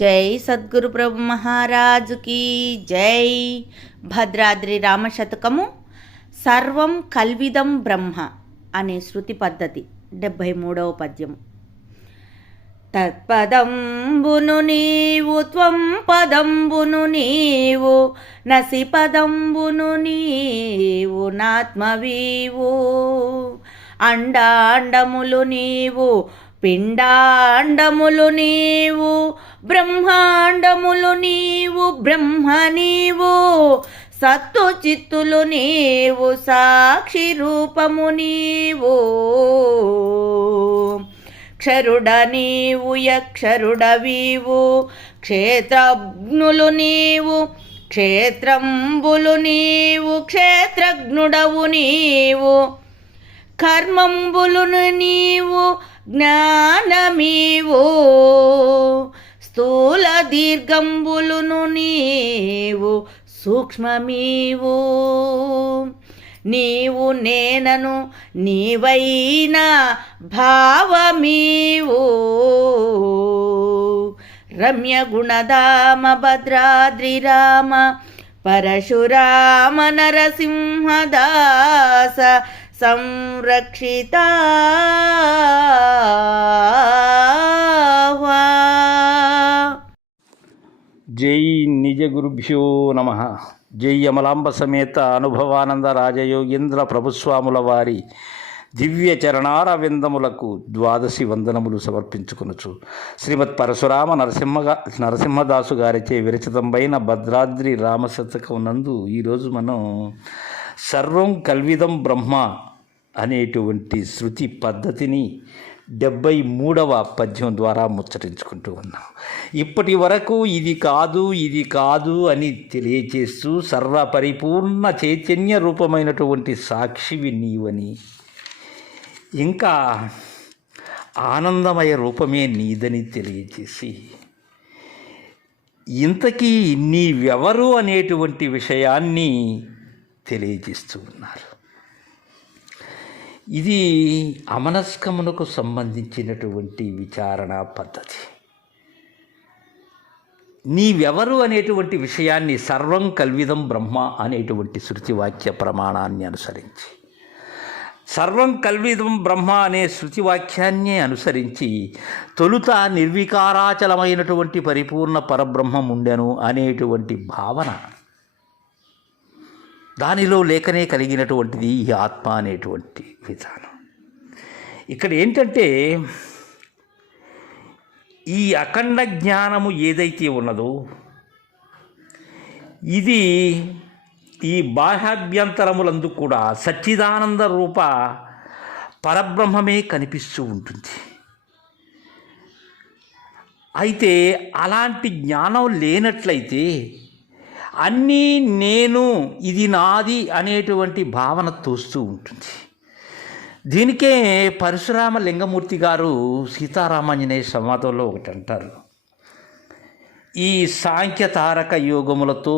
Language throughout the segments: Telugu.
జై సద్గురు ప్రభు మహారాజుకి జై. భద్రాద్రి రామశతకము సర్వం కల్విదం బ్రహ్మ అనే శృతి పద్ధతి డెబ్భై మూడవ పద్యము. తత్పదంబును నీవు త్వం పదంబును నీవు నసి పదంబును నీవు నాత్మవీవు అండాండములు నీవు పిండాండములు నీవు బ్రహ్మాండములు నీవు బ్రహ్మ నీవు సత్తు చిత్తులు నీవు సాక్షి రూపము నీవు. క్షరుడ నీవు యక్షరుడవీవు క్షేత్రజ్ఞులు నీవు క్షేత్రంబులు నీవు క్షేత్రజ్ఞుడవు నీవు. కర్మంబులును నీవు జ్ఞానమీవో? స్థూల దీర్ఘంబులును నీవు సూక్ష్మమీవో? నీవు నేనను నీవైన భావమీవో? రమ్య గుణధామ భద్రాద్రి రామ పరశురామ నరసింహదాస సంరక్షిత జై నిజ గురుభ్యో నమ. జై అమలాంబ సమేత అనుభవానంద రాజయోగేంద్ర ప్రభుస్వాముల వారి దివ్య చరణార విందములకు ద్వాదశి వందనములు సమర్పించుకొనుచు. శ్రీమద్ పరశురామ నరసింహ నరసింహదాసు గారిచే విరచితమైన భద్రాద్రి రామశతకం నందు ఈరోజు మనం సర్వం కల్విదం బ్రహ్మ అనేటువంటి శృతి పద్ధతిని డెబ్బై మూడవ పద్యం ద్వారా ముచ్చటించుకుంటూ ఉన్నాం. ఇప్పటి వరకు ఇది కాదు ఇది కాదు అని తెలియచేస్తూ సర్వపరిపూర్ణ చైతన్య రూపమైనటువంటి సాక్షివి నీవని. ఇంకా ఆనందమయ రూపమే నీదని తెలియచేసి ఇంతకీ నీవెవరు అనేటువంటి విషయాన్ని తెలియజేస్తూ ఉన్నారు. ఇది అమనస్కమునకు సంబంధించినటువంటి విచారణ పద్ధతి. నీవెవరు అనేటువంటి విషయాన్ని సర్వం కల్విదం బ్రహ్మ అనేటువంటి శృతివాక్య ప్రమాణాన్ని అనుసరించి సర్వం కల్విదం బ్రహ్మ అనే శృతివాక్యాన్ని అనుసరించి తొలుత నిర్వికారాచలమైనటువంటి పరిపూర్ణ పరబ్రహ్మం ఉండెను అనేటువంటి భావన దానిలో లేకనే కలిగినటువంటిది ఈ ఆత్మ అనేటువంటి విధానం. ఇక్కడ ఏంటంటే ఈ అఖండ జ్ఞానము ఏదైతే ఉన్నదో ఇది ఈ బాహ్యాభ్యంతరములందు కూడా సచ్చిదానంద రూప పరబ్రహ్మమే కనిపిస్తూ ఉంటుంది. అయితే అలాంటి జ్ఞానం లేనట్లయితే అన్నీ నేను ఇది నాది అనేటువంటి భావన తోస్తూ ఉంటుంది. దీనికే పరశురామ లింగమూర్తి గారు సీతారామాంజనేయ సంవాదంలో ఒకటి అంటారు. ఈ సాంఖ్యతారక యోగములతో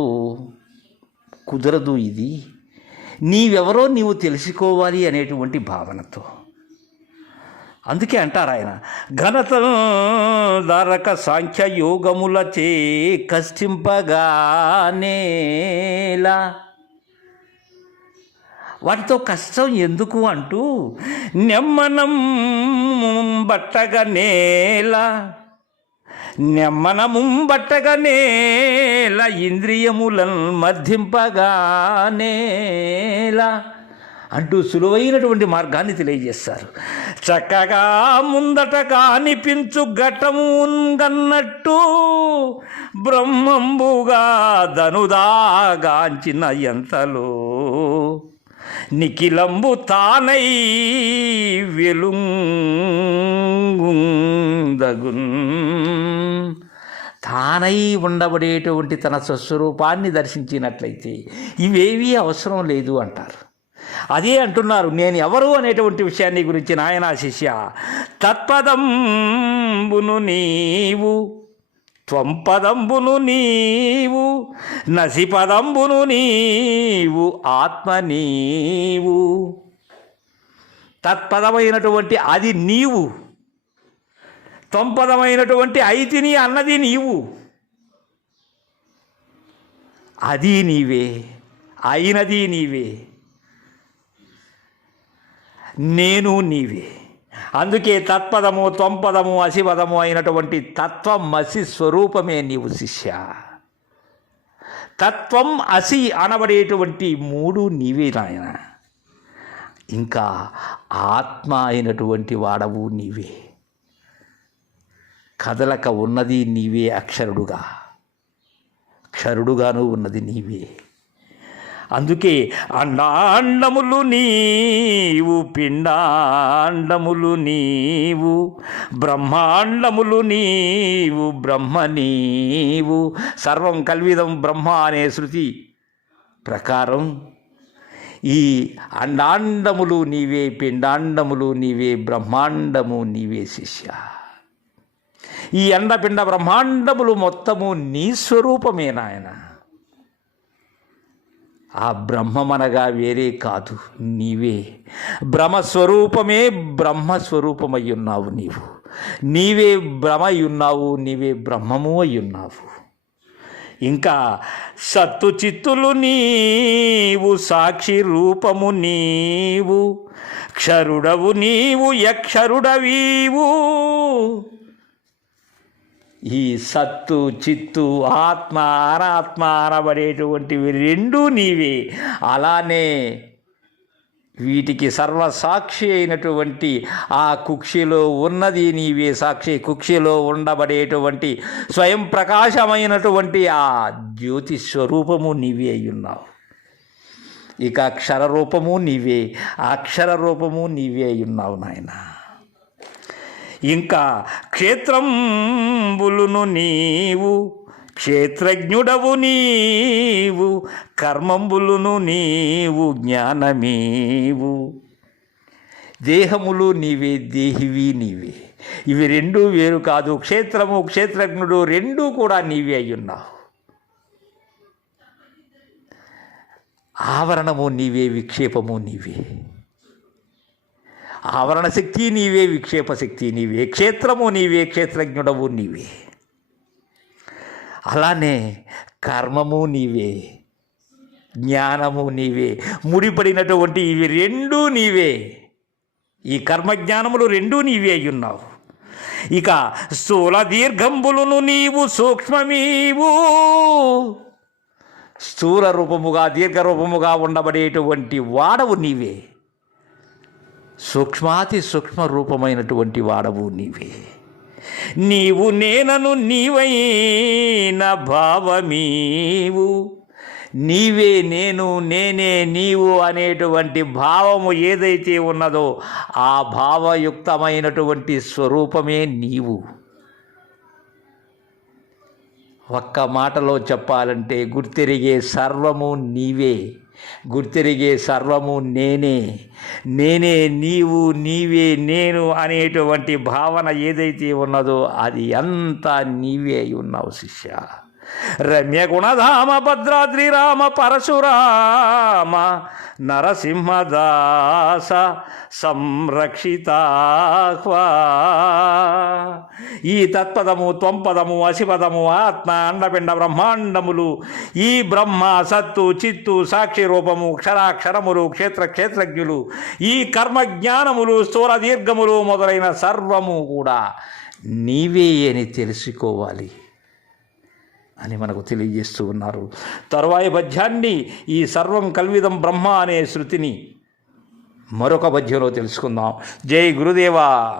కుదరదు ఇది. నీవెవరో నీవు తెలుసుకోవాలి అనేటువంటి భావనతో. అందుకే అంటారు ఆయన ఘనత ధరక సాంఖ్య యోగములచే కష్టింపగానేలా వాటితో కష్టం ఎందుకు అంటూ నెమ్మనం బట్టగా నేల నెమ్మనము బట్టగా నేల ఇంద్రియములను మర్ధింపగా నేల. అంటూ సులువైనటువంటి మార్గాన్ని తెలియజేస్తారు. చక్కగా ముందట కానిపించు ఘటమున్గన్నట్టు బ్రహ్మంబుగా ధనుదాగాంచిన ఎంతలో నిఖిలంబు తానై వెలుంగుందగున్. తానై ఉండబడేటువంటి తన స్వస్వరూపాన్ని దర్శించినట్లయితే ఇవేవీ అవసరం లేదు అంటారు. అదే అంటున్నారు నేను ఎవరు? అనేటువంటి విషయాన్ని గురించి నాయన శిష్య తత్పదంబును నీవు త్వంపదంబును నీవు నసిపదంబును నీవు ఆత్మ నీవు. తత్పదమైనటువంటి అది నీవు త్వంపదమైనటువంటి ఐతిని అన్నది నీవు. అది నీవే అయినది నీవే. నేను నీవే. అందుకే తత్పదము త్వంపదము అసిపదము అయినటువంటి తత్వం మసి స్వరూపమే నీవు శిష్య. తత్వం అసి అనబడేటువంటి మూడు నీవే నాయన. ఇంకా ఆత్మ అయినటువంటి వాడవు నీవే. కదలక ఉన్నది నీవే అక్షరుడుగా. క్షరుడుగాను ఉన్నది నీవే. అందుకే అండాండములు నీవు పిండాండములు నీవు బ్రహ్మాండములు నీవు బ్రహ్మ నీవు. సర్వం కల్విదం బ్రహ్మ అనే శృతి ప్రకారం ఈ అండాండములు నీవే పిండాండములు నీవే బ్రహ్మాండము నీవే శిష్య. ఈ అండపిండ బ్రహ్మాండములు మొత్తము నీ స్వరూపమే నాయన. ఆ బ్రహ్మమనగా వేరే కాదు నీవే. బ్రహ్మస్వరూపమే బ్రహ్మస్వరూపమై ఉన్నావు నీవు. నీవే భ్రమయున్నావు నీవే బ్రహ్మము అయ్యున్నావు. ఇంకా సత్తు చిత్తులు నీవు సాక్షి రూపము నీవు క్షరుడవు నీవు యక్షరుడవీవు. ఈ సత్తు చిత్తు ఆత్మ అనాత్మ అనబడేటువంటివి రెండూ నీవే. అలానే వీటికి సర్వసాక్షి అయినటువంటి ఆ కుక్షిలో ఉన్నది నీవే సాక్షి. కుక్షిలో ఉండబడేటువంటి స్వయం ప్రకాశమైనటువంటి ఆ జ్యోతి స్వరూపము నీవే అయ్యున్నావు. ఇక అక్షర రూపము నీవే. అక్షర రూపము నీవే అయ్యున్నావు నాయనా. ఇంకా క్షేత్రంబులును నీవు క్షేత్రజ్ఞుడవు నీవు కర్మంబులును నీవు జ్ఞానమీవు. దేహములు నీవే దేహివి నీవే. ఇవి రెండూ వేరు కాదు. క్షేత్రము క్షేత్రజ్ఞుడు రెండూ కూడా నీవే అయ్యున్నావు. ఆవరణము నీవే విక్షేపము నీవే. ఆవరణ శక్తి నీవే విక్షేప శక్తి నీవే క్షేత్రము నీవే క్షేత్రజ్ఞుడవు నీవే. అలానే కర్మము నీవే జ్ఞానము నీవే ముడిపడినటువంటి ఇవి రెండూ నీవే. ఈ కర్మజ్ఞానములు రెండూ నీవే అయ్యున్నావు. ఇక స్థూల దీర్ఘంబులను నీవు సూక్ష్మమీవు. స్థూల రూపముగా దీర్ఘరూపముగా ఉండబడేటువంటి వాడవు నీవే. సూక్ష్మాతి సూక్ష్మ రూపమైనటువంటి వాడవు నీవే. నీవు నేనను నీవైన భావమీవు. నీవే నేను నేనే నీవు అనేటువంటి భావము ఏదైతే ఉన్నదో ఆ భావయుక్తమైనటువంటి స్వరూపమే నీవు. ఒక్క మాటలో చెప్పాలంటే గుర్తిరిగే సర్వము నీవే. గుర్తిరిగే సర్వము నేనే. నేనే నీవు నీవే నేను అనేటువంటి భావన ఏదైతే ఉన్నదో అది అంతా నీవే అయి ఉన్నావు శిష్య. రమ్య గుణధామ భద్రాద్రి రామ పరశురామ నరసింహదాస సంరక్షితాహ్వా ఈ తత్పదము త్వంపదము అసిపదము ఆత్మ అండపిండ బ్రహ్మాండములు ఈ బ్రహ్మ సత్తు చిత్తు సాక్షి రూపము క్షరాక్షరములు క్షేత్ర క్షేత్రజ్ఞులు ఈ కర్మ జ్ఞానములు స్థూల దీర్ఘములు మొదలైన సర్వము కూడా నీవే అని తెలుసుకోవాలి. అని మనకు తెలియజేస్తూ ఉన్నారు. తరువాయి పద్యాన్ని ఈ సర్వం కల్విదం బ్రహ్మ అనే శృతిని మరొక పద్యంలో తెలుసుకుందాం. జై గురుదేవా!